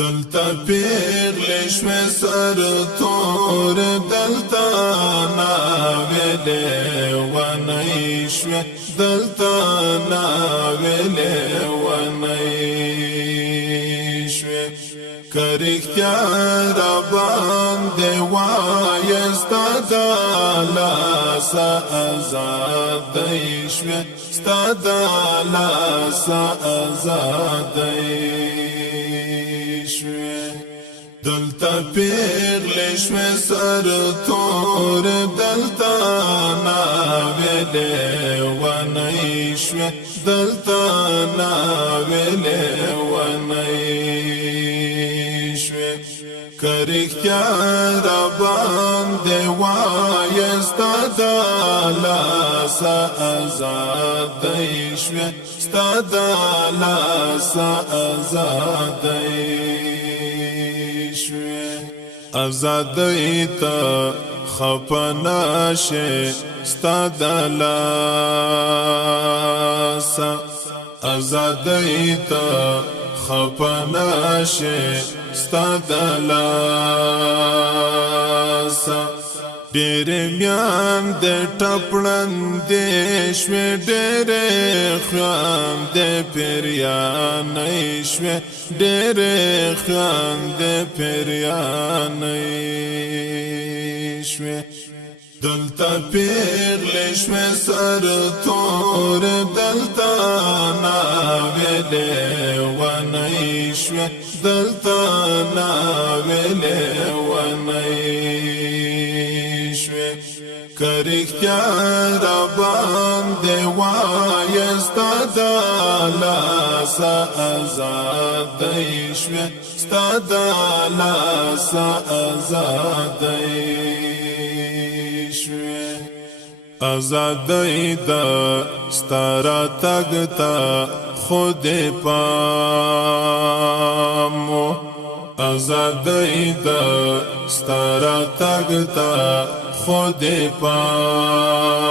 دلتا پیغلی شوی سر تور دلتا ناویلی ونی شوی دلتا ناویلی ونی شوی کرکتیا ربانده وایستا دالاسا ازادی شوی ستا دالاسا ازادی دلتا پیغلی شوی سر تور دلتا ناویلی ونی شوی دلتا ناویلی ونی شوی کرکتیا ربانده وایستا دالاسا ازادی شوی ستا دالاسا ازادی ازادی تا خپنا شي ستا دلاسا ازادی تا خپنا شي ستا دلاسا ډېر میان د ټپړن د شوي ډېر خان د پیریان شوي ډېر خان د پیریان شوي دلتا پیغلی شوی سر تور دلتا ناویلی ونی شوی دلتا ناویلی ونی شوی کرکتیا ربانده وایستا دالاسا ازادی شوی ستا دالاسا ازادی ازادی دا ستارا تگتا خود پامو ازادی دا ستارا تگتا خود پامو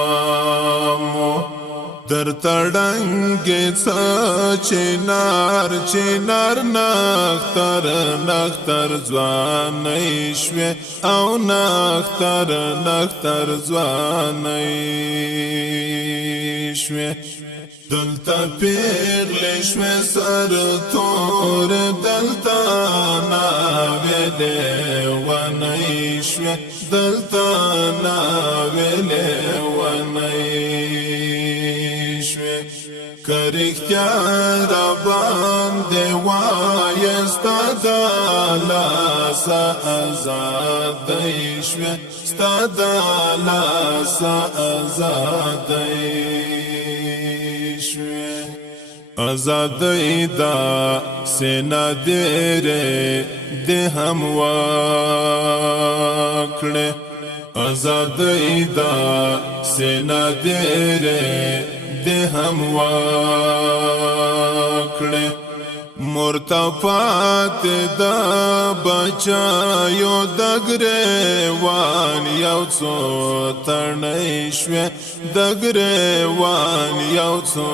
در تړنګې څه چنار نختر ځوانۍ شوې او نختر ځوانۍ شوې دلتا پیغلی شوی سر تور دلتا ناویلی ونی شوی دلتا ناویلی ونی شوی کرکتیا ربانده وایستا دالاسا ازادی شوی ستا دالاسا ازادی ازادی دا سینا دیره ده هم واکڑه ازادی دا سینا دیره ده هم واکڑه مرتفات دا بچایو دگریوان یو څو تړنی شوی دگریوان یو څو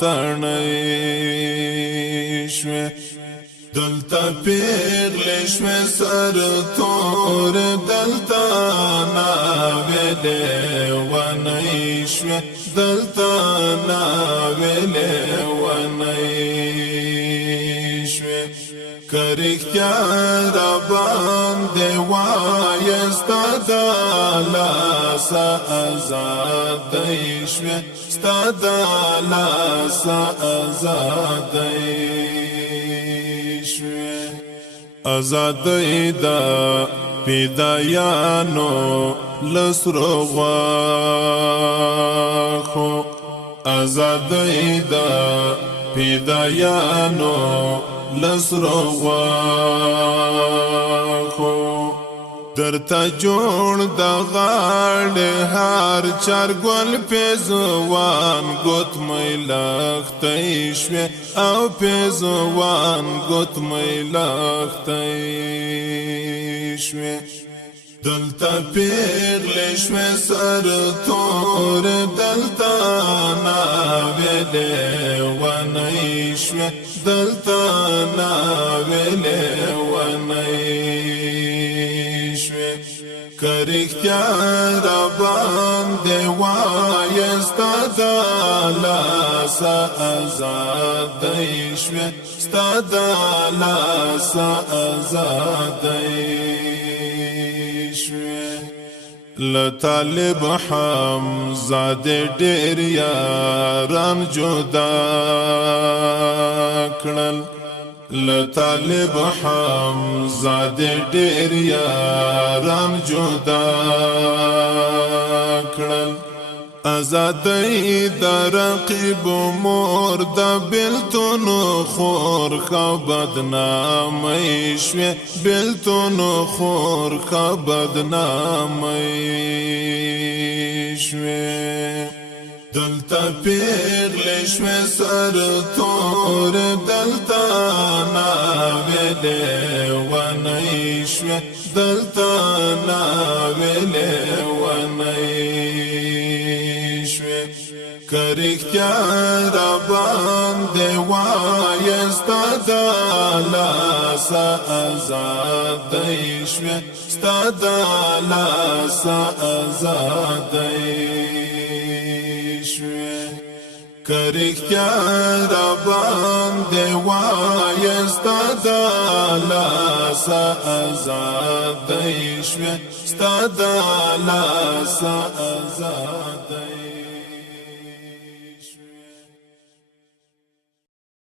تړنی شوی دلتا پیغلی شوی سر تور دلتا ناویلی ونی شوی دلتا ناویلی ونی کرکتیا ربانده وایستا دالاسا ازادی شوی ستا دالاسا ازادی شوی ازادی دا پیدایانو لسرو غواخو ازادی دا پیدایانو لسرو غواخو درتا جوړ د غاړ هر چار ګل پیزوان ګوت مې لختې شوه او پیزوان ګوت مې لختې شوه دلتا پیغلی شوی سر تور دلتا ناویلی ونی شوی دلتا ناویلی ونی شوی کرختیا ربانده وایستا دلاسا ازادی شوی ستا دلاسا ازادی شوی لطالب حمزه ډېر یاران جدا کړل لطالب حمزه ډېر یاران جدا کړل ازادۍ د رقیب مور د بېلتونو خور ښه بدنامۍ شوې بېلتونو خور ښه بدنامۍ شوې دلته پیغلې شوې سر تور دلته ناویلې ونی شوې دلته ناویلې ونی کرختیا ربانده وایستا دلاسا ازادی شوی ستا دلاسا ازادی شوی کرختیا ربانده وایستا دلاسا ازادی شوی ستا دلاسا ازادی